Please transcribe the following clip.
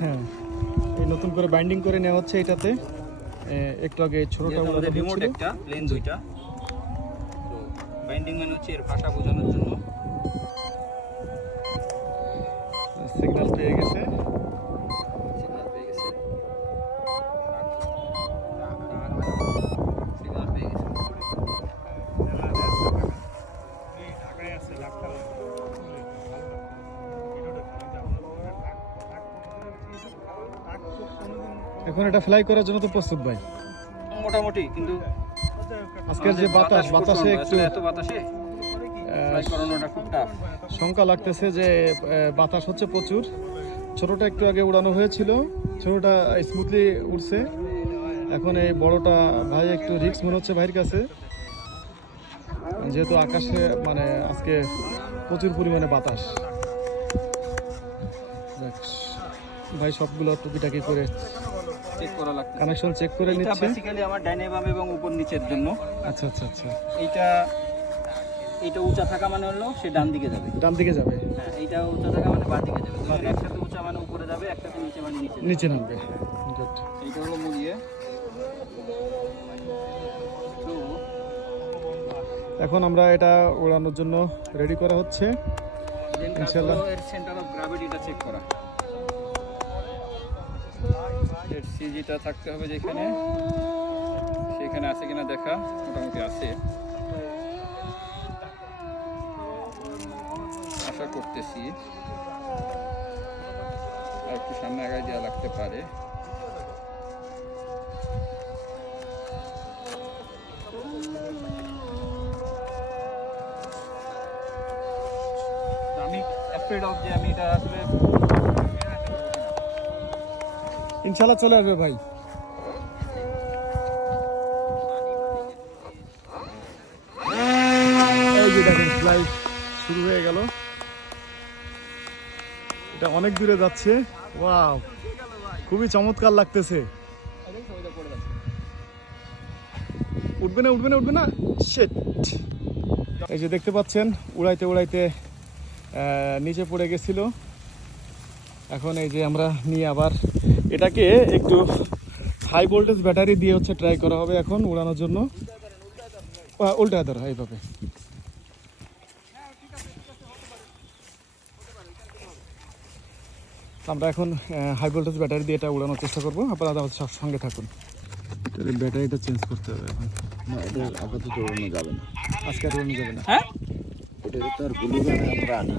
হ্যাঁ। এই নতুন করে বাইন্ডিং করে নেওয়া হচ্ছে এটাতে। একটু আগে ছোটটা আমাদের রিমোট একটা প্লেন দুইটা। তো বাইন্ডিং মানে হচ্ছে এর ভাষা বোঝানোর জন্য। সিগন্যাল পেয়ে গেছে। সিগন্যাল পেয়ে গেছে সিগন্যাল পেয়ে গেছে এখন এটা ফ্লাই করার জন্য তো প্রস্তুত ভাই। মোটামুটি কিন্তু আজকের যে বাতাস বাতাসে একটু এত বাতাসে শঙ্কা লাগতেছে যে বাতাস হচ্ছে প্রচুর। ছোটটা একটু আগে উড়ানো হয়েছিল ছোটটা স্মুথলি উঠছে এখন এই বড়টা ভাই একটু রিস্ক মনে হচ্ছে ভাইয়ের কাছে। যেহেতু আকাশে মানে আজকে প্রচুর পরিমাণে বাতাস। ভাই সবগুলো টুকিটাকি করে চেক করা লাগছে কানেকশন চেক করে এটা বেসিক্যালি আমার ডাইনে বাম এবং উপর নিচের জন্য। আচ্ছা আচ্ছা আচ্ছা। এইটা এইটা উঁচা থাকা মানে হলো সে ডান দিকে যাবে। ডান দিকে যাবে। হ্যাঁ এইটা উঁচা থাকা মানে বাঁ দিকে যাবে। দুজন একসাথে উঁচা মানে উপরে যাবে একসাথে নিচে মানে নিচে নিচে নামবে। Good. এইটা হলো মূল ইয়ে। এখন আমরা এটা ওড়ানোর জন্য রেডি করা হচ্ছে। হলো এর সেন্টার অফ গ্র্যাভিটিটা চেক করা। এর সিজিটা থাকতে হবে যেখানে। সেখানে আছে কিনা দেখা, মোটামুটি আছে। আশা করতেছি। আর একটু সামনে আগায় দেওয়া লাগতে পারে। আমি অ্যাফ্রেড অফ যে আমি এটা আসলে ইনশাল্লাহ চলে আসবে ভাই। শুরু হয়ে গেল। এটা অনেক দূরে যাচ্ছে। ওয়াও খুবই চমৎকার লাগতেছে। উঠবে না উঠবে না উঠবে না? এই যে দেখতে পাচ্ছেন, উড়াইতে উড়াইতে নিচে পড়ে গেছিল। এখন এই যে আমরা নিয়ে আবার এটাকে একটু হাই ভোল্টেজ ব্যাটারি দিয়ে হচ্ছে ট্রাই করা হবে এখন উড়ানোর জন্য। উল্টা ধরো এইভাবে। আমরা এখন হাই ভোল্টেজ ব্যাটারি দিয়ে এটা উড়ানোর চেষ্টা করব। আপনারা আমাদের সব সঙ্গে থাকুন। ব্যাটারিটা চেঞ্জ করতে হবে এখন। না এটা আপাতত উড়ানো যাবে না। আজকে আর উড়ানো যাবে না। হ্যাঁ? এটা তো আর গুলি আমরা আনি